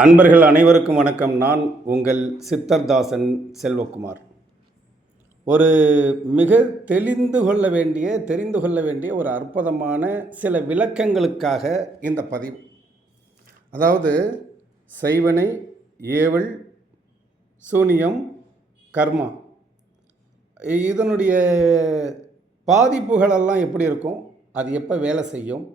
அன்பர்கள் அனைவருக்கும் வணக்கம். நான் உங்கள் சித்தர்தாசன் செல்வகுமார். ஒரு மிக தெரிந்து கொள்ள வேண்டிய ஒரு அற்புதமான சில விளக்கங்களுக்காக இந்த பதிவு. அதாவது செய்வனை, ஏவல், சூனியம், கர்மா, இதனுடைய பாதிப்புகளெல்லாம் எப்படி இருக்கும், அது எப்போ வேலை செய்யும்,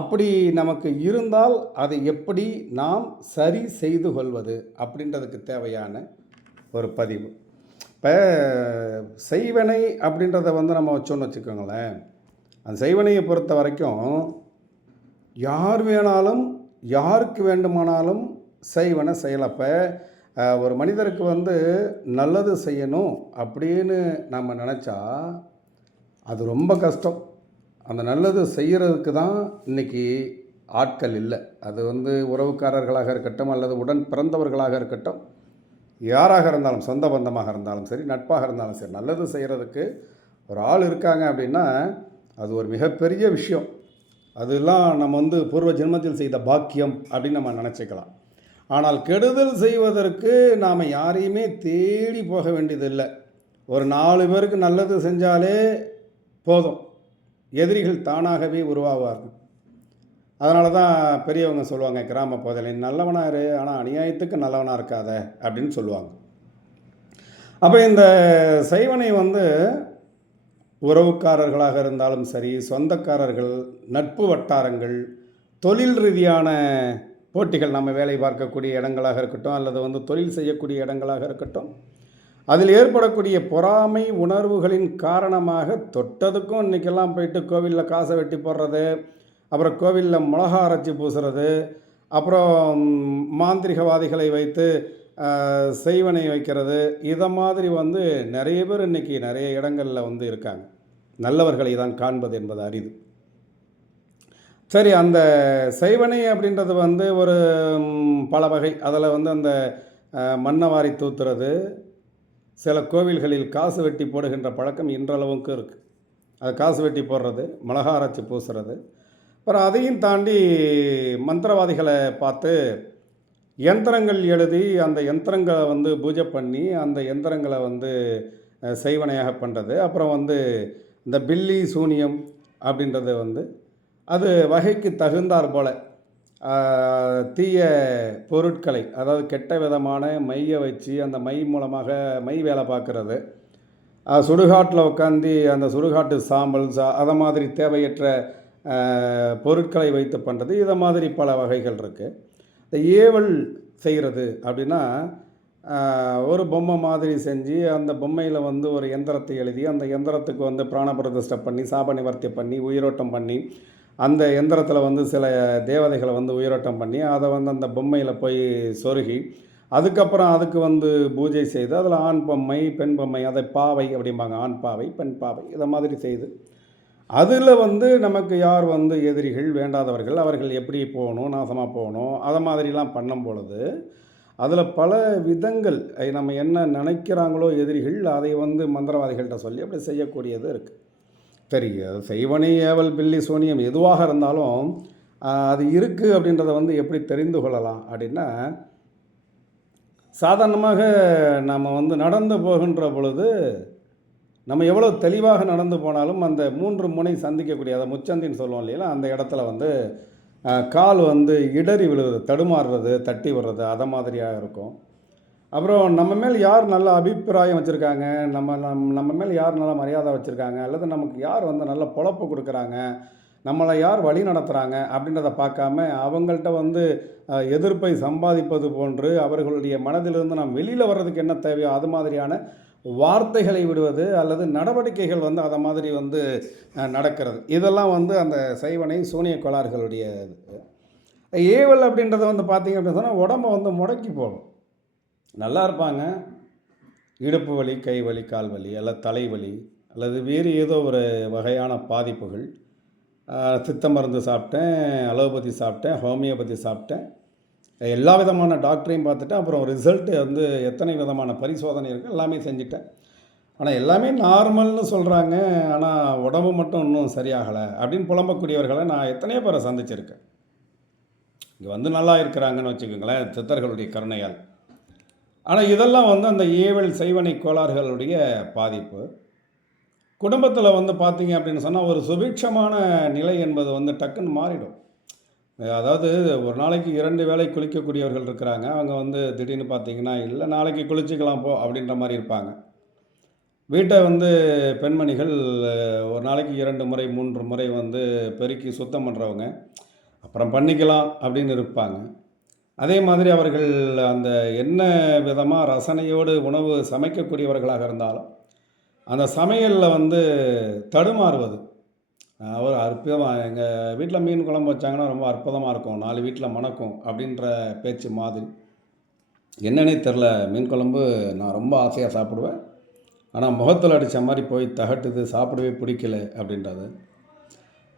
அப்படி நமக்கு இருந்தால் அதை எப்படி நாம் சரி செய்து கொள்வது அப்படின்றதுக்கு தேவையான ஒரு பதிவு. இப்போ செய்வனை அப்படின்றத நம்ம வச்சோன்னு வச்சுக்கோங்களேன். அந்த செய்வனையை பொறுத்த வரைக்கும் யார் வேணாலும் யாருக்கு வேண்டுமானாலும் செய்வனை செய்யலாம். இப்போ ஒரு மனிதருக்கு நல்லது செய்யணும் அப்படின்னு நம்ம நினச்சா அது ரொம்ப கஷ்டம். அந்த நல்லது செய்கிறதுக்கு தான் இன்றைக்கி ஆட்கள் இல்லை. அது உறவுக்காரர்களாக இருக்கட்டும், அல்லது உடன் பிறந்தவர்களாக இருக்கட்டும், யாராக இருந்தாலும், சொந்த பந்தமாக இருந்தாலும் சரி, நட்பாக இருந்தாலும் சரி, நல்லது செய்கிறதுக்கு ஒரு ஆள் இருக்காங்க அப்படின்னா அது ஒரு மிகப்பெரிய விஷயம். அதெல்லாம் நம்ம பூர்வ ஜென்மத்தில் செய்த பாக்கியம் அப்படின்னு நம்ம நினச்சிக்கலாம். ஆனால் கெடுதல் செய்வதற்கு நாம் யாரையுமே தேடி போக வேண்டியதில்லை. ஒரு 4 பேருக்கு நல்லது செஞ்சாலே போதும், எதிரிகள் தானாகவே உருவாவார்கள். அதனால தான் பெரியவங்க சொல்லுவாங்க, கிராம பகுதியில் நல்லவனாக இரு, ஆனால் அநியாயத்துக்கு நல்லவனாக இருக்காத அப்படின்னு சொல்லுவாங்க. அப்போ இந்த செய்வனை உறவுக்காரர்களாக இருந்தாலும் சரி, சொந்தக்காரர்கள், நட்பு வட்டாரங்கள், தொழில் ரீதியான போட்டிகள், நம்ம வேலை பார்க்கக்கூடிய இடங்களாக இருக்கட்டும், அல்லது தொழில் செய்யக்கூடிய இடங்களாக இருக்கட்டும், அதில் ஏற்படக்கூடிய பொறாமை உணர்வுகளின் காரணமாக தொட்டதுக்கும் இன்றைக்கெல்லாம் போயிட்டு கோவிலில் காசை வெட்டி போடுறது, அப்புறம் கோவிலில் மிளகா அரைச்சி பூசுறது, அப்புறம் மாந்திரிகவாதிகளை வைத்து செய்வனை வைக்கிறது, இதை மாதிரி நிறைய பேர் இன்றைக்கி நிறைய இடங்களில் இருக்காங்க. நல்லவர்களை தான் காண்பது என்பது அரிது. சரி, அந்த செய்வனை அப்படின்றது ஒரு பல வகை. அதில் அந்த மண்ணை வாரி தூத்துறது, சில கோவில்களில் காசு வெட்டி போடுகின்ற பழக்கம் இன்றளவுக்கு இருக்குது. அது காசு வெட்டி போடுறது, மிளகா அரைச்சி பூசுறது, அப்புறம் அதையும் தாண்டி மந்திரவாதிகளை பார்த்து யந்திரங்கள் எழுதி அந்த யந்திரங்களை பூஜை பண்ணி அந்த யந்திரங்களை செய்வனையாக பண்ணுறது. அப்புறம் இந்த பில்லி சூனியம் அப்படின்றது அது வகைக்கு தகுந்தார் போல் தீய பொருட்களை, அதாவது கெட்ட விதமான மையை வச்சு அந்த மை மூலமாக மை வேலை பார்க்குறது, சுடுகாட்டில் உட்காந்து அந்த சுடுகாட்டு சாம்பல் அதை மாதிரி தேவையற்ற பொருட்களை வைத்து பண்ணுறது, இதை மாதிரி பல வகைகள் இருக்குது. இந்த ஏவல் செய்கிறது அப்படின்னா ஒரு பொம்மை மாதிரி செஞ்சு அந்த பொம்மையில் ஒரு எந்திரத்தை எழுதி அந்த எந்திரத்துக்கு பிராணபிரதிஷ்டை பண்ணி சாப நிவர்த்தி பண்ணி உயிரோட்டம் பண்ணி அந்த எந்திரத்தில் சில தேவதைகளை உயிரோட்டம் பண்ணி அதை அந்த பொம்மையில் போய் சொருகி அதுக்கப்புறம் அதுக்கு பூஜை செய்து அதில் ஆண் பொம்மை பெண் பொம்மை, அதை பாவை அப்படிம்பாங்க, ஆண் பாவை பெண் பாவை, இதை மாதிரி செய்து அதில் நமக்கு யார் எதிரிகள் வேண்டாதவர்கள், அவர்கள் எப்படி போகணும், நாசமாக போகணும், அதை மாதிரிலாம் பண்ணும் பொழுது அதில் பல விதங்கள் நம்ம என்ன நினைக்கிறாங்களோ எதிரிகள், அதை மந்திரவாதிகள்கிட்ட சொல்லி அப்படி செய்யக்கூடியது இருக்குது. சரி, செய்வனை, ஏவல், பில்லி சூனியம் எதுவாக இருந்தாலும் அது இருக்குது அப்படின்றத எப்படி தெரிந்து கொள்ளலாம் அப்படின்னா, சாதாரணமாக நம்ம நடந்து போகின்ற பொழுது நம்ம எவ்வளோ தெளிவாக நடந்து போனாலும் அந்த 3 முனை சந்திக்கக்கூடிய, அதை முச்சந்தின்னு சொல்லுவோம் இல்லையா, அந்த இடத்துல கால் இடறி விழுவது, தடுமாறுறது, தட்டி விடுறது, அதை மாதிரியாக இருக்கும். அப்புறம் நம்ம மேல் யார் நல்ல அபிப்பிராயம் வச்சுருக்காங்க, நம்ம மேல் யார் நல்ல மரியாதை வச்சுருக்காங்க, அல்லது நமக்கு யார் நல்ல பொழப்பு கொடுக்குறாங்க, நம்மளை யார் வழி நடத்துகிறாங்க அப்படின்றத பார்க்காம அவங்கள்ட்ட எதிர்ப்பை சம்பாதிப்பது போன்று அவர்களுடைய மனதிலிருந்து நாம் வெளியில் வர்றதுக்கு என்ன தேவையோ அது மாதிரியான வார்த்தைகளை விடுவது, அல்லது நடவடிக்கைகள் அதை மாதிரி நடக்கிறது, இதெல்லாம் அந்த செய்வனை சூனிய கோளாறுகளுடைய ஏவல் அப்படின்றத பார்த்திங்க அப்படின்னு சொன்னால் உடம்பை முடக்கி போடும். நல்லா இருப்பாங்க, இடுப்பு வலி, கை வலி, கால் வலி, அல்லது தலைவலி, அல்லது வேறு ஏதோ ஒரு வகையான பாதிப்புகள், சித்த மருந்து சாப்பிட்டேன், அலோபதி சாப்பிட்டேன், ஹோமியோபதி சாப்பிட்டேன், எல்லா விதமான டாக்டரையும் பார்த்துட்டேன், அப்புறம் ரிசல்ட்டு எத்தனை விதமான பரிசோதனை இருக்குது எல்லாமே செஞ்சுட்டேன், ஆனால் எல்லாமே நார்மல்னு சொல்கிறாங்க, ஆனால் உடம்பு மட்டும் இன்னும் சரியாகலை அப்படின்னு புலம்பக்கூடியவர்களை நான் எத்தனையோ பேரை சந்திச்சிருக்கேன். இங்கே வந்து நல்லா இருக்கிறாங்கன்னு வச்சுக்கோங்களேன், சித்தர்களுடைய கருணையால். ஆனால் இதெல்லாம் வந்து அந்த ஏவல் செய்வனை கோளாறுகளுடைய பாதிப்பு. குடும்பத்தில் வந்து பார்த்தீங்க அப்படின்னு சொன்னால், ஒரு சுபிட்சமான நிலை என்பது வந்து டக்குன்னு மாறிடும். அதாவது ஒரு நாளைக்கு 2 வேளை குளிக்கக்கூடியவர்கள் இருக்கிறாங்க. அவங்க வந்து திடீர்னு பார்த்தீங்கன்னா, "இல்ல நாளைக்கு குளிச்சுக்கலாம் போ" அப்படின்ற மாரி இருப்பாங்க. வீட்டை வந்து பெண்மணிகள் ஒரு நாளைக்கு 2 முறை, 3 முறை வந்து பெருக்கி சுத்தம் பண்ணுறவங்க, "அப்புறம் பண்ணிக்கலாம்" அப்படின்னு இருப்பாங்க. அதே மாதிரி அவர்கள் அந்த என்ன விதமா ரசனையோடு உணவு சமைக்கக்கூடியவர்களாக இருந்தாலும், அந்த சமையல்ல வந்து தடுமாறுவது. ஒரு அற்புதமா எங்க வீட்ல மீன் குழம்பு வச்சாங்கன்னா ரொம்ப அற்புதமா இருக்கும். 4 வீட்ல மணக்கும் அப்படின்ற பேச்சு மாதிரி. என்னன்னே தெரில, மீன் குழம்பு நான் ரொம்ப ஆசையா சாப்பிடுவேன். ஆனா முகத்துல அடிச்ச மாரி போய் தெகட்டுது, சாப்பிடவே பிடிக்கல அப்படின்றது.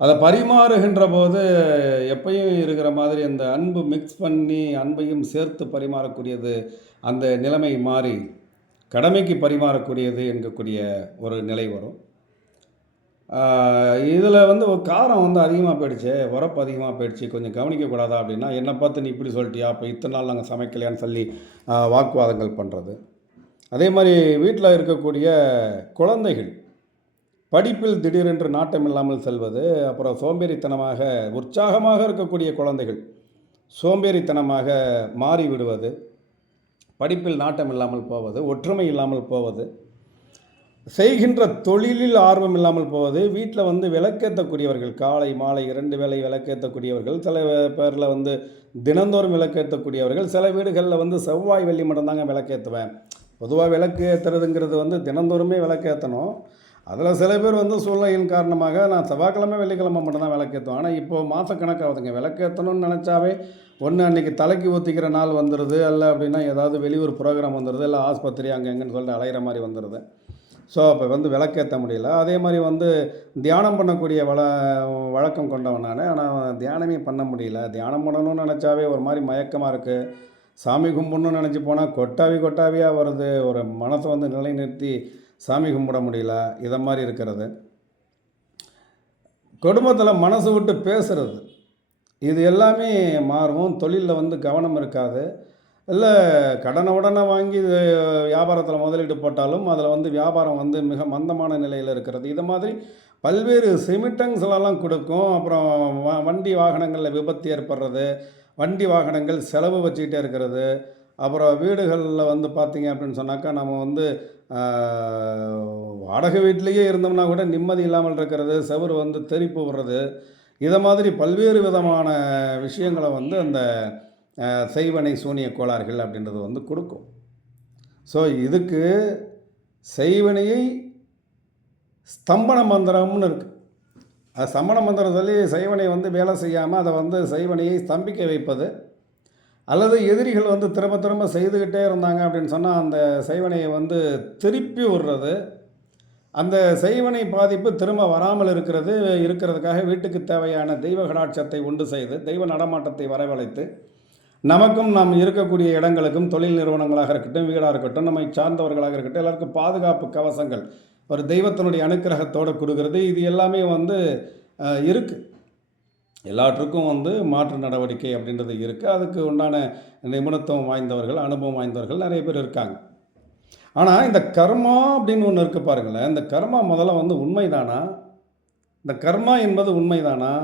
அத பரிமாறுகின்ற போது எப்பயும் இருக்கிற மாதிரி அந்த அன்பு மிக்ஸ் பண்ணி அன்பையும் சேர்த்து பரிமாறக்கூடியது, அந்த நிலைமை மாறி கடமைக்கு பரிமாறக்கூடியது என்கக்கூடிய ஒரு நிலை வரும். இதில வந்து ஒரு காரம் வந்து அதிகமா போயிடுச்சே, உரப்பு அதிகமா போயிடுச்சு, கொஞ்சம் கவனிக்கக்கூடாதா அப்படின்னா, "என்ன பார்த்து நீ இப்படி சொல்ட்டியா? அப்ப இத்தன நாள் நாங்க சமைக்கலையான்னு" சொல்லி வாக்குவாதங்கள் பண்றது. அதே மாரி வீட்ல இருக்கக்கூடிய குழந்தைகள், படிப்பில் திடீரென்று நாட்டம் இல்லாமல் செல்வது, அப்புறம் சோம்பேறித்தனமாக உற்சாகமாக இருக்கக்கூடிய குழந்தைகள், சோம்பேறித்தனமாக மாறி விடுவது, படிப்பில் நாட்டம் இல்லாமல் போவது, ஒற்றுமை இல்லாமல் போவது, செய்கின்ற தொழிலில் ஆர்வம் இல்லாமல் போவது, வீட்ல வந்து விளக்கேத்தக்கூடியவர்கள், காலை, மாலை 2 வேளை விளக்கேத்தக்கூடியவர்கள், சில பேர்ல வந்து தினந்தோறும் விளக்கேத்தக்கூடியவர்கள், சில வீடுகள்ல வந்து செவ்வாய், வெள்ளி மட்டும் தாங்க விளக்கேத்துவேன். பொதுவா விளக்கு ஏத்துறதுங்கிறது வந்து தினந்தோறுமே விளக்கேத்தணும். அதில சில பேர் வந்து சூழ்நிலையின் காரணமாக நான் செவ்வாய்க்கிழமை, வெள்ளிக்கிழமை மட்டும் தான் விளக்கேத்துவேன். ஆனா இப்போ மாசக்கணக்காகுதுங்க. விளக்கேத்தணும்னு நெனச்சாவே, ஒண்ணு அன்னைக்கு தலைக்கு ஊத்திக்கிற நாள் வந்துருது, இல்ல அப்படின்னா ஏதாவது வெளியூர் ப்ரோகிராம் வந்துருது, இல்ல ஆஸ்பத்திரி அங்க இங்கன்னு சொல்லிட்டு அலையிற மாரி வந்துருது. ஸோ, அப்போ வந்து விளக்கேத்த முடியல. அதே மாரி வந்து தியானம் பண்ணக்கூடிய வழக்கம் கொண்டவன் நானு. ஆனா தியானமே பண்ண முடியல. தியானம் பண்ணணும்னு நெனச்சாவே ஒரு மாரி மயக்கமா இருக்கு. சாமி கும்பிடணும்னு நெனச்சு போனா கொட்டாவி கொட்டாவியா வருது. ஒரு மனச வந்து நிலைநிறுத்தி சாமி கும்பிட முடியல. இத மாரி இருக்கிறது. குடும்பத்தில மனசு விட்டு பேசுறது. இது எல்லாமே மாறும். தொழில்ல வந்து கவனம் இருக்காது. இல்ல கடன உடன வாங்கி வியாபாரத்தில முதலீடு போட்டாலும், அதில வந்து வியாபாரம் வந்து மிக மந்தமான நிலையில இருக்கிறது. இத மாதிரி பல்வேறு சிமிட்டங்ஸ்லலாம் குடுக்கும். அப்புறம் வண்டி வாகனங்கள்ல விபத்து ஏற்படுறது, வண்டி வாகனங்கள் செலவு வச்சுக்கிட்டே இருக்கிறது. அப்புறம் வீடுகள்ல வந்து பார்த்தீங்க அப்படின்னு சொன்னாக்கா, நம்ம வந்து ஆ வாடகை வீட்லயே இருந்தோம்னா கூட நிம்மதி இல்லாமல் இருக்கிறது, செவுரு வந்து தெறிப்பு விடுறது. இத மாதிரி பல்வேறு விதமான விஷயங்கள வந்து அந்த செய்வனை, சூனிய கோளாறுகள் அப்படின்றது வந்து குடுக்கும். ஸோ, இதுக்கு செய்வினையை ஸ்தம்பன மந்திரம்னு இருக்கு. அது ஸ்தம்பன மந்திரம் சொல்லி செய்வனை வந்து வேலை செய்யாம, அத வந்து செய்வனையை ஸ்தம்பிக்க வைப்பது. அல்லது எதிரிகள் வந்து திரும்ப திரும்ப செய்துகிட்டே இருந்தாங்க அப்படின்னு சொன்னா, அந்த செய்வனைய வந்து திருப்பி விடுறது. அந்த செய்வனை பாதிப்பு திரும்ப வராமல் இருக்கிறதுக்காக வீட்டுக்கு தேவையான தெய்வ கடாட்சத்தை உண்டு செய்து, தெய்வ நடமாட்டத்தை வரவழைத்து, நமக்கும் நாம் இருக்கக்கூடிய இடங்களுக்கும், தொழில் நிறுவனங்களாக இருக்கட்டும், வீடா இருக்கட்டும், நம்மை சார்ந்தவர்களாக இருக்கட்டும், எல்லாருக்கும் பாதுகாப்பு கவசங்கள் ஒரு தெய்வத்தினுடைய அனுக்கிரகத்தோட குடுக்குறது. இது எல்லாமே வந்து இருக்கு. எல்லாற்றுக்கும் வந்து மாற்று நடவடிக்கை அப்படின்றது இருக்கு. அதுக்கு உண்டான நிபுணத்துவம் வாய்ந்தவர்கள், அனுபவம் வாய்ந்தவர்கள் நெறைய பேர் இருக்காங்க. ஆனா, இந்த கர்மா அப்படின்னு ஒண்ணு இருக்கு பாருங்களேன். இந்த கர்மா முதல்ல வந்து உண்மைதானா? இந்த கர்மா என்பது உண்மைதானா?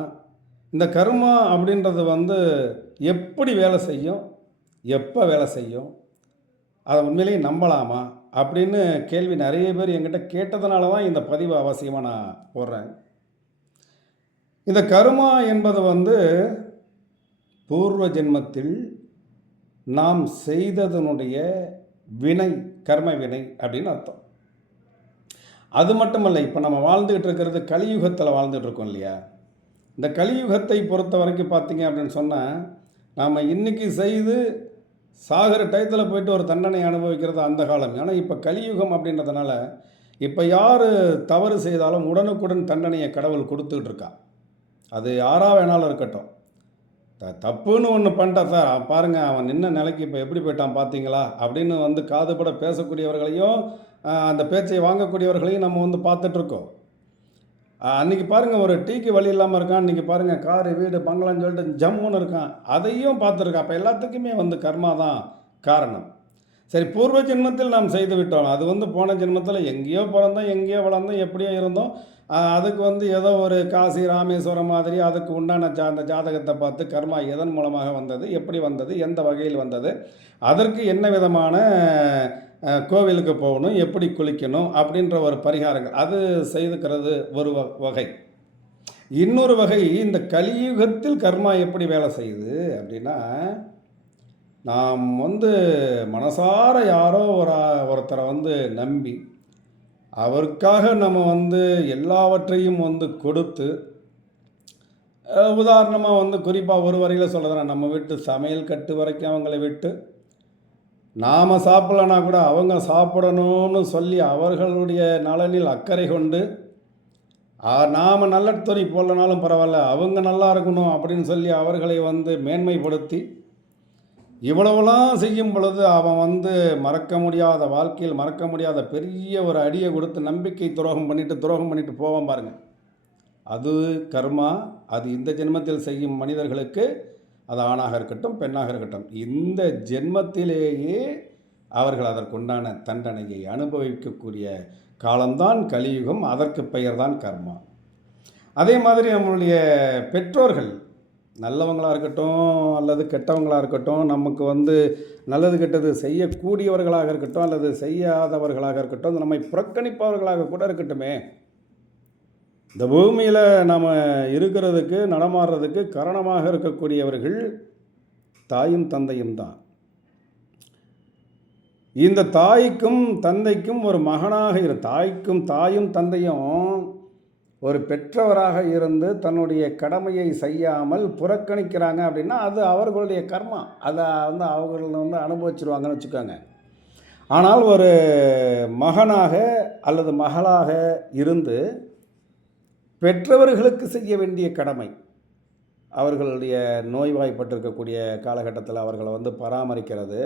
இந்த கர்மா அப்படின்றது வந்து எப்படி வேலை செய்யும்? எப்ப வேலை செய்யும்? அத உண்மையிலேயே நம்பலாமா? அப்படின்னு கேள்வி நெறைய பேர் என்கிட்ட கேட்டதுனால தான் இந்த பதிவு அவசியமா நான் போடுறேன். இந்த கர்மா என்பது வந்து பூர்வ ஜென்மத்தில் நாம் செய்ததனுடைய வினை, கர்ம வினை அப்படின்னு அர்த்தம். அது மட்டுமல்ல, இப்ப நம்ம வாழ்ந்துகிட்டு இருக்கிறது கலியுகத்தில வாழ்ந்துட்டு இருக்கோம் இல்லையா? இந்த கலியுகத்தை பொறுத்தவரைக்கும் பார்த்தீங்க அப்படின்னு சொன்னா, நாம இன்னைக்கு செய்து சாகுற டயத்துல போயிட்டு ஒரு தண்டனை அனுபவிக்கிறது அந்த காலம். ஆனா, இப்ப கலியுகம் அப்படின்றதுனால, இப்ப யாரு தவறு செய்தாலும் உடனுக்குடன் தண்டனைய கடவுள் குடுத்துக்கிட்டு இருக்கான். அது யாரா வேணாலும் இருக்கட்டும். தப்புன்னு ஒண்ணு பண்ணிட்டான் சார், பாருங்க அவன் நின்ன நிலைக்கு இப்ப எப்படி போய்ட்டான் பார்த்தீங்களா? அப்படின்னு வந்து காதுபட பேசக்கூடியவர்களையும், அந்த பேச்சை வாங்கக்கூடியவர்களையும் நம்ம வந்து பார்த்துட்ருக்கோம். அன்றைக்கி பாருங்கள் ஒரு டீக்கு வழி இல்லாமல் இருக்கான், இன்றைக்கி பாருங்கள் காரு வீடு பங்களான்னு சொல்லிட்டு ஜம்முன்னு இருக்கான். அதையும் பார்த்துருக்கான். அப்போ எல்லாத்துக்குமே வந்து கர்மா தான் காரணம். சரி, பூர்வ ஜென்மத்தில் நாம் செய்து விட்டோம். அது வந்து போன ஜென்மத்தில் எங்கேயோ பிறந்தோம், எங்கேயோ வளர்ந்தோம், எப்படியோ இருந்தோம். அதுக்கு வந்து ஏதோ ஒரு காசி ராமேஸ்வரம் மாதிரி அதுக்கு உண்டான அந்த ஜாதகத்தை பார்த்து கர்மா எதன் மூலமாக வந்தது, எப்படி வந்தது, எந்த வகையில் வந்தது, அதற்கு என்ன விதமான கோவிலுக்கு போகணும், எப்படி குளிக்கணும் அப்படின்ற ஒரு பரிகாரங்கள் அது செய்துக்கிறது ஒரு வகை. இன்னொரு வகை, இந்த கலியுகத்தில் கர்மா எப்படி வேலை செய்யுது அப்படின்னா, நாம் வந்து மனசார யாரோ ஒருத்தரை வந்து நம்பி அவருக்காக நம்ம வந்து எல்லாவற்றையும் வந்து கொடுத்து, உதாரணமாக வந்து குறிப்பாக ஒரு வரியில் சொல்கிறதுனா, நம்ம வீட்டு சமையல் கட்டு வரைக்கும் அவங்கள விட்டு, நாம் சாப்பிட்லனா கூட அவங்க சாப்பிடணும்னு சொல்லி அவர்களுடைய நலனில் அக்கறை கொண்டு, நாம் நல்ல துணி போடலனாலும் பரவாயில்ல, அவங்க நல்லா இருக்கணும் அப்படின்னு சொல்லி அவர்களை வந்து மேன்மைப்படுத்தி இவ்வளவுலாம் செய்யும் பொழுது அவன் வந்து மறக்க முடியாத வாழ்க்கையில் மறக்க முடியாத பெரிய ஒரு அடியை கொடுத்து நம்பிக்கை துரோகம் பண்ணிட்டு போவான் பாருங்கள். அது கர்மா. அது இந்த ஜென்மத்தில் செய்யும் மனிதர்களுக்கு, அது ஆணாக இருக்கட்டும் பெண்ணாக இருக்கட்டும், இந்த ஜென்மத்திலேயே அவர்கள் அதற்குண்டான தண்டனையை அனுபவிக்கக்கூடிய காலம்தான் கலியுகம். அதற்கு பெயர்தான் கர்மா. அதே மாதிரி நம்மளுடைய பெற்றோர்கள் நல்லவங்களாக இருக்கட்டும் அல்லது கெட்டவங்களாக இருக்கட்டும், நமக்கு வந்து நல்லது கெட்டது செய்யக்கூடியவர்களாக இருக்கட்டும் அல்லது செய்யாதவர்களாக இருக்கட்டும், நம்மை புறக்கணிப்பவர்களாக கூட இருக்கட்டுமே, இந்த பூமியில் நாம் இருக்கிறதுக்கு நடமாடுறதுக்கு காரணமாக இருக்கக்கூடியவர்கள் தாயும் தந்தையும் தான். இந்த தாய்க்கும் தந்தைக்கும் ஒரு மகனாக தாயும் தந்தையும் ஒரு பெற்றவராக இருந்து தன்னுடைய கடமையை செய்யாமல் புறக்கணிக்கிறாங்க அப்படின்னா அது அவர்களுடைய கர்மா. அதை வந்து அவர்கள் வந்து அனுபவிச்சிருவாங்கன்னு வச்சுக்கோங்க. ஆனால் ஒரு மகனாக அல்லது மகளாக இருந்து பெற்றவர்களுக்கு செய்ய வேண்டிய கடமை, அவர்களுடைய நோய்வாய்ப்பட்டிருக்கக்கூடிய காலகட்டத்தில் அவர்களை வந்து பராமரிக்கிறது,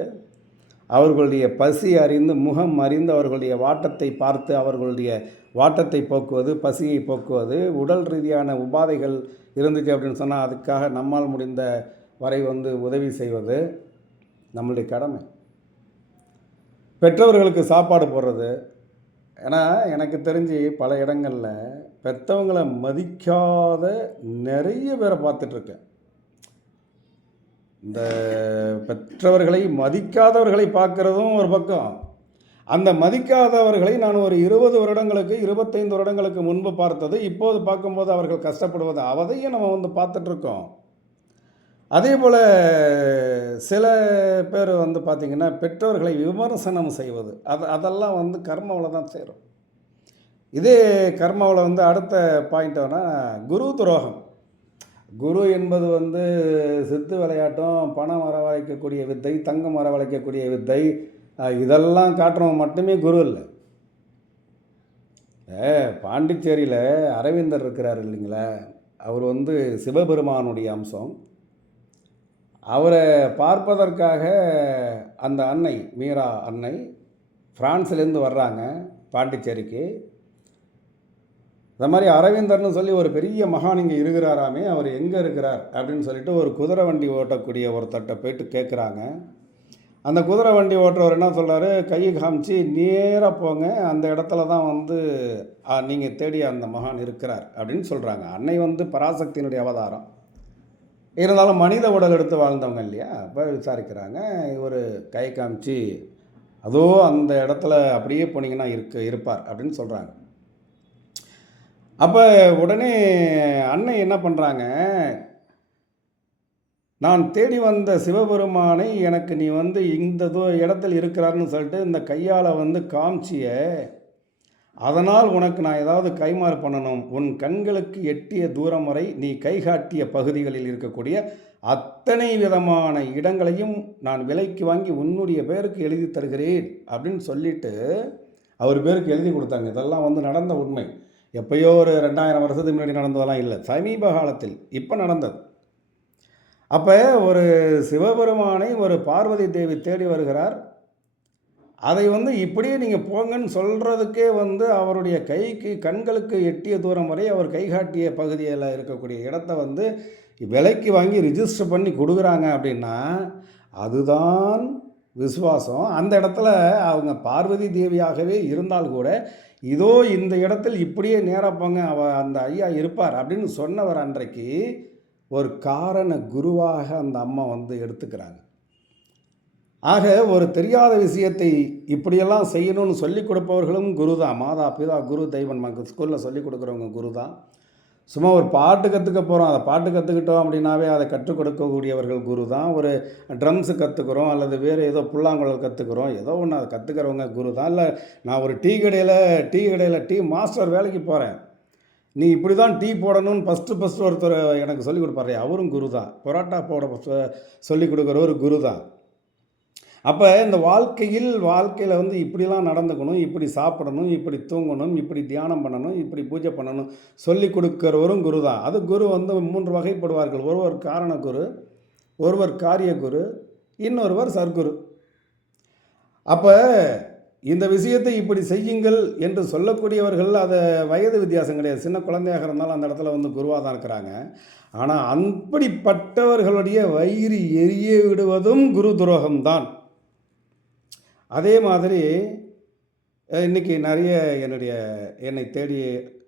அவர்களுடைய பசி அறிந்து முகம் அறிந்து அவர்களுடைய வாட்டத்தை பார்த்து அவர்களுடைய வாட்டத்தை போக்குவது, பசியை போக்குவது, உடல் ரீதியான உபாதைகள் இருந்துச்சு அப்படின்னு சொன்னால் அதுக்காக நம்மால் முடிந்த வரை வந்து உதவி செய்வது நம்மளுடைய கடமை. பெற்றவர்களுக்கு சாப்பாடு போடுறது. ஏன்னா எனக்கு தெரிஞ்சு பல இடங்களில் பெற்றவங்களை மதிக்காத நிறைய பேரை பார்த்துட்ருக்கேன். இந்த பெற்றவர்களை மதிக்காதவர்களை பார்க்குறதும் ஒரு பக்கம், அந்த மதிக்காதவர்களை நான் ஒரு 20 வருடங்களுக்கு 25 வருடங்களுக்கு முன்பு பார்த்தது இப்போது பார்க்கும்போது அவர்கள் கஷ்டப்படுவது அதையும் நம்ம வந்து பார்த்துட்ருக்கோம். அதே போல் சில பேர் வந்து பார்த்திங்கன்னா பெற்றோர்களை விமர்சனம் செய்வது, அதெல்லாம் வந்து கர்மாவில் தான் சேரும். இதே கர்மாவில் வந்து அடுத்த பாயிண்ட் வேணால் குரு துரோகம். குரு என்பது வந்து சித்து விளையாட்டம், பணம் வரவழைக்கக்கூடிய வித்தை, தங்கம் வரவழைக்கக்கூடிய வித்தை, இதெல்லாம் காட்டுறவங்க மட்டுமே குரு இல்லை. பாண்டிச்சேரியில் அரவிந்தர் இருக்கிறார் இல்லைங்களா, அவர் வந்து சிவபெருமானுடைய அம்சம். அவரை பார்ப்பதற்காக அந்த அன்னை மீரா அன்னை ஃப்ரான்ஸ்லேருந்து வர்றாங்க பாண்டிச்சேரிக்கு. இந்த மாதிரி அரவிந்தர்னு சொல்லி ஒரு பெரிய மகான் இங்கே இருக்கிறாராமே, அவர் எங்கே இருக்கிறார் அப்படின்னு சொல்லிட்டு ஒரு குதிரை வண்டி ஓட்டக்கூடிய ஒருத்தட்ட போயிட்டு கேட்குறாங்க. அந்த குதிரை வண்டி ஓட்டுறவர் என்ன சொல்கிறாரு, கையை காமிச்சு நேராக போங்க, அந்த இடத்துல தான் வந்து நீங்கள் தேடிய அந்த மகான் இருக்கிறார் அப்படின்னு சொல்கிறாங்க. அன்னை வந்து பராசக்தியினுடைய அவதாரம், இருந்தாலும் மனித உடல் எடுத்து வாழ்ந்தவங்க இல்லையா. அப்போ விசாரிக்கிறாங்க. இவர் கை காமிச்சு அதோ அந்த இடத்துல அப்படியே போனீங்கன்னா இருப்பார் அப்படின்னு சொல்கிறாங்க. அப்போ உடனே அன்னை என்ன பண்ணுறாங்க, நான் தேடி வந்த சிவபெருமானை எனக்கு நீ வந்து இந்த இடத்துல இருக்கிறாருன்னு சொல்லிட்டு இந்த கையால் வந்து காமிச்சிய, அதனால் உனக்கு நான் ஏதாவது கைமாறு பண்ணணும். உன் கண்களுக்கு எட்டிய தூரம் வரை நீ கைகாட்டிய பகுதிகளில் இருக்கக்கூடிய அத்தனை விதமான இடங்களையும் நான் விலைக்கு வாங்கி உன்னுடைய பேருக்கு எழுதி தருகிறேன் அப்படின்னு சொல்லிட்டு அவர் பேருக்கு எழுதி கொடுத்தாங்க. இதெல்லாம் வந்து நடந்த உண்மை. எப்பயோ ஒரு 2000 வருஷத்துக்கு முன்னாடி நடந்ததெல்லாம் இல்லை, சமீப காலத்தில் இப்போ நடந்தது. அப்போ ஒரு சிவபெருமானை ஒரு பார்வதி தேவி தேடி வருகிறார். அதை வந்து இப்படியே நீங்கள் போங்கன்னு சொல்கிறதுக்கே வந்து அவருடைய கைக்கு கண்களுக்கு எட்டிய தூரம் வரை அவர் கைகாட்டிய பகுதியில் இருக்கக்கூடிய இடத்த வந்து விலைக்கு வாங்கி ரிஜிஸ்டர் பண்ணி கொடுக்குறாங்க அப்படின்னா அதுதான் விசுவாசம். அந்த இடத்துல அவங்க பார்வதி தேவியாகவே இருந்தால் கூட இதோ இந்த இடத்தில் இப்படியே நேராக போங்க அந்த ஐயா இருப்பார் அப்படின்னு சொன்னவர் அன்றைக்கு ஒரு காரண குருவாக அந்த அம்மா வந்து எடுத்துக்கிறாங்க. ஆக ஒரு தெரியாத விஷயத்தை இப்படியெல்லாம் செய்யணும்னு சொல்லிக் கொடுப்பவர்களும் குரு தான். மாதா பிதா குரு தெய்வன் நமக்கு ஸ்கூலில் சொல்லிக் கொடுக்குறவங்க குரு தான். சும்மா ஒரு பாட்டு கற்றுக்க போகிறோம், அதை பாட்டு கற்றுக்கிட்டோம் அப்படின்னாவே அதை கற்றுக் கொடுக்கக்கூடியவர்கள் குரு தான். ஒரு ட்ரம்ஸு கற்றுக்குறோம் அல்லது வேறு ஏதோ புல்லாங்குழல் கற்றுக்குறோம், ஏதோ ஒன்று அதை கற்றுக்கிறவங்க குரு தான். இல்லை நான் ஒரு டீ கடையில் டீ மாஸ்டர் வேலைக்கு போகிறேன், நீ இப்படி தான் டீ போடணும்னு ஃபஸ்ட்டு ஒருத்தர் எனக்கு சொல்லிக் கொடுப்பாரு, அவரும் குரு தான். பரோட்டா போட சொல்லிக் கொடுக்குற ஒரு குரு தான். அப்போ இந்த வாழ்க்கையில் வந்து இப்படிலாம் நடந்துக்கணும், இப்படி சாப்பிடணும், இப்படி தூங்கணும், இப்படி தியானம் பண்ணணும், இப்படி பூஜை பண்ணணும் சொல்லி கொடுக்குறவரும் குரு தான். அது குரு வந்து 3 வகைப்படுவார்கள். ஒருவர் காரண குரு, ஒருவர் காரிய குரு, இன்னொருவர் சர்க்குரு. அப்போ இந்த விஷயத்தை இப்படி செய்யுங்கள் என்று சொல்லக்கூடியவர்கள் அதை வயது வித்தியாசம் கிடையாது. சின்ன குழந்தையாக இருந்தாலும் அந்த இடத்துல வந்து குருவாக தான் இருக்கிறாங்க. ஆனால் அப்படிப்பட்டவர்களுடைய வயிறு எரிய விடுவதும் குரு துரோகம்தான். அதே மாதிரி இன்றைக்கி நிறைய என்னை தேடி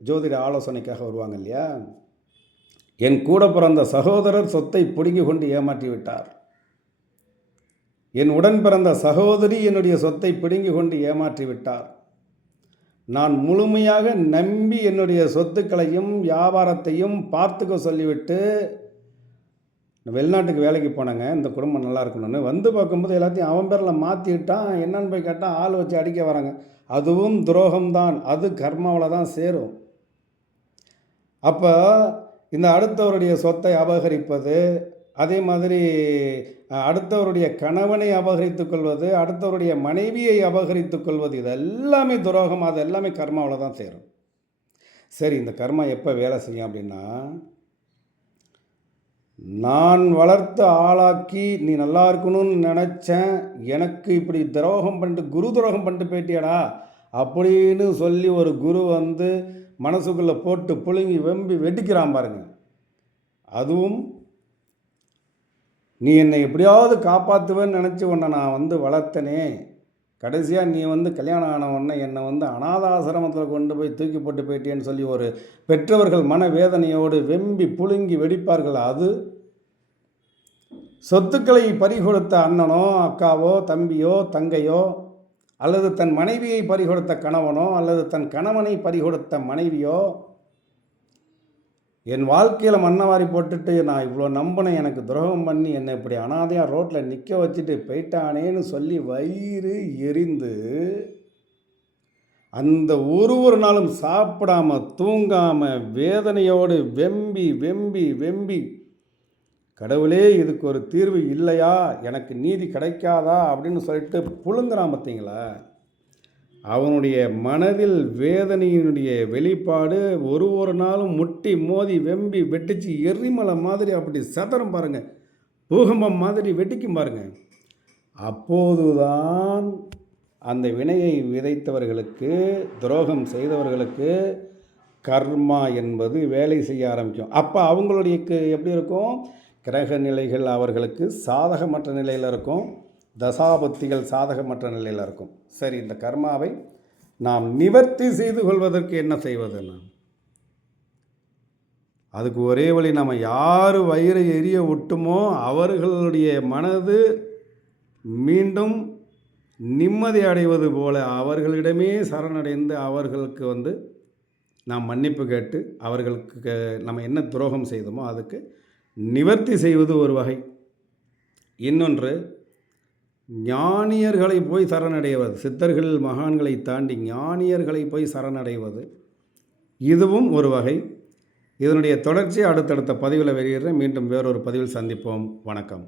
ஜோதிட ஆலோசனைக்காக வருவாங்க இல்லையா, என் கூட பிறந்த சகோதரர் சொத்தை பிடுங்கி கொண்டு ஏமாற்றி விட்டார், என் உடன் பிறந்த சகோதரி என்னுடைய சொத்தை பிடுங்கி கொண்டு ஏமாற்றி விட்டார், நான் முழுமையாக நம்பி என்னுடைய சொத்துக்களையும் வியாபாரத்தையும் பார்த்துக்க சொல்லிவிட்டு வெளிநாட்டுக்கு வேலைக்கு போனாங்க, இந்த குடும்பம் நல்லா இருக்கணும்னு வந்து பார்க்கும்போது எல்லாத்தையும் அவன் பேரில் மாற்றிட்டான். என்னன்னு போய் கேட்டால் ஆள் வச்சு அடிக்க வராங்க. அதுவும் துரோகம்தான், அது கர்மாவில் தான் சேரும். அப்போ இந்த அடுத்தவருடைய சொத்தை அபகரிப்பது, அதே மாதிரி அடுத்தவருடைய கணவனை அபகரித்து கொள்வது, அடுத்தவருடைய மனைவியை அபகரித்து கொள்வது, இது எல்லாமே துரோகம், அது எல்லாமே கர்மாவில் தான் சேரும். சரி, இந்த கர்மா எப்போ வேலை செய்யும் அப்படின்னா, நான் வளர்த்து ஆளாக்கி நீ நல்லா இருக்கணும்னு நினச்சேன், எனக்கு இப்படி துரோகம் பண்ணிட்டு குரு துரோகம் பண்ணிட்டு போயிட்டியடா அப்படின்னு சொல்லி ஒரு குரு வந்து மனசுக்குள்ளே போட்டு புழுங்கி வெம்பி வெடிக்கிறான் பாருங்க. அதுவும் நீ என்னை எப்படியாவது காப்பாற்றுவேன்னு நினச்சி உன்னை நான் வந்து வளர்த்தனே, கடைசியாக நீ வந்து கல்யாணம் ஆன உடனே என்னை வந்து அனாதாசிரமத்தில் கொண்டு போய் தூக்கி போட்டு போயிட்டேன்னு சொல்லி ஒரு பெற்றவர்கள் மனவேதனையோடு வெம்பி புழுங்கி வெடிப்பார்கள். அது சொத்துக்களை பறிகொடுத்த அண்ணனோ அக்காவோ தம்பியோ தங்கையோ, அல்லது தன் மனைவியை பறிகொடுத்த கணவனோ அல்லது தன் கணவனை பறிகொடுத்த மனைவியோ, என் வாழ்க்கையில் மண்ணவாரி போட்டுட்டு நான் இவ்வளோ நம்பினேன், எனக்கு துரோகம் பண்ணி என்னை இப்படி அனாதையாக ரோட்டில் நிற்க வச்சுட்டு போயிட்டானேன்னு சொல்லி வயிறு எரிந்து அந்த ஒரு நாளும் சாப்பிடாமல் தூங்காமல் வேதனையோடு வெம்பி வெம்பி வெம்பி கடவுளே இதுக்கு ஒரு தீர்வு இல்லையா, எனக்கு நீதி கிடைக்காதா அப்படின்னு சொல்லிட்டு புழுங்குறான் பார்த்தீங்களா, அவனுடைய மனதில் வேதனையினுடைய வெளிப்பாடு ஒரு நாளும் முட்டி மோதி வெம்பி வெட்டிச்சு எரிமலை மாதிரி அப்படி சதறம் பாருங்கள், பூகம்பம் மாதிரி வெட்டிக்கும் பாருங்கள். அப்போதுதான் அந்த வினையை விதைத்தவர்களுக்கு, துரோகம் செய்தவர்களுக்கு கர்மா என்பது வேலை செய்ய ஆரம்பிக்கும். அப்போ அவங்களுடைய எப்படி இருக்கும், கிரக நிலைகள் அவர்களுக்கு சாதகமற்ற நிலையில் இருக்கும், தசாபத்திகள் சாதகமற்ற நிலையில் இருக்கும். சரி, இந்த கர்மாவை நாம் நிவர்த்தி செய்து கொள்வதற்கு என்ன செய்வதுன்னா, அதுக்கு ஒரே வழி, நம்ம யார் வயிறை எரிய விட்டுமோ அவர்களுடைய மனது மீண்டும் நிம்மதி அடைவது போல அவர்களிடமே சரணடைந்து அவர்களுக்கு வந்து நாம் மன்னிப்பு கேட்டு அவர்களுக்கு நம்ம என்ன துரோகம் செய்தோமோ அதுக்கு நிவர்த்தி செய்வது ஒரு வகை. இன்னொன்று, ஞானியர்களை போய் சரணடைவது, சித்தர்கள் மகான்களை தாண்டி ஞானியர்களை போய் சரணடைவது, இதுவும் ஒரு வகை. இதனுடைய தொடர்ச்சி அடுத்தடுத்த பதிவில் வெளியிடுறேன். மீண்டும் வேறொரு பதிவில் சந்திப்போம். வணக்கம்.